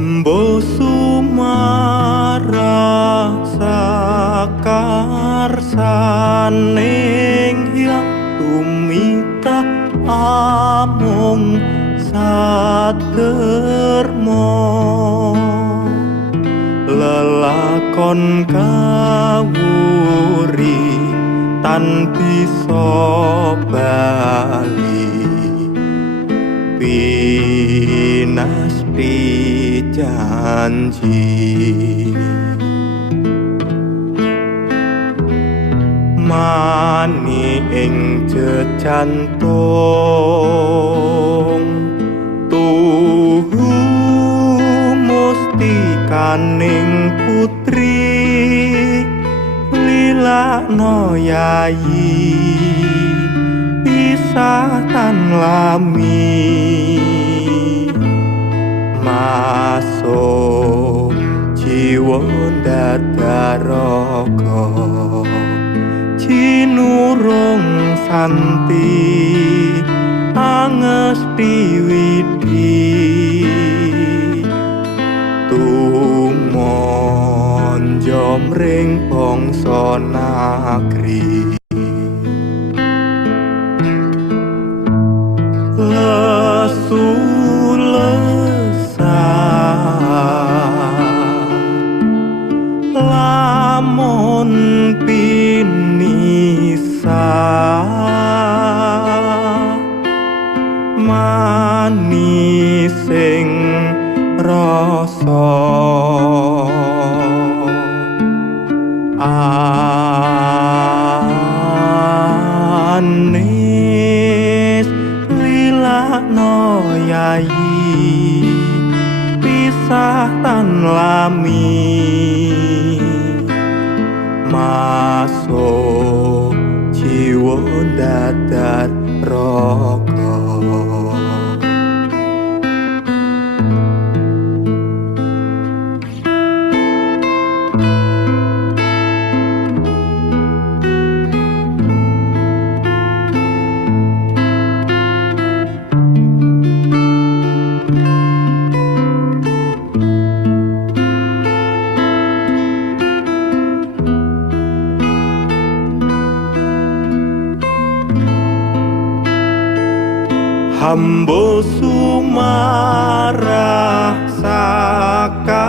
Ambo sumara sakarsaning yang tumita amung sadermo lelakon kawuri tan bisa bali pinasti janji mani ing jejantung tuhu mustikaning putri lilakno yayi pisah tan lami masuk jiwa dadaraka cinurung santi angesti widi tumon jomring bangsa nagri lesu lamun pinisa manising rasa anis lilakno yayi pisah tan lami masuk jiwa dadar raka Ambo sumara sakarsa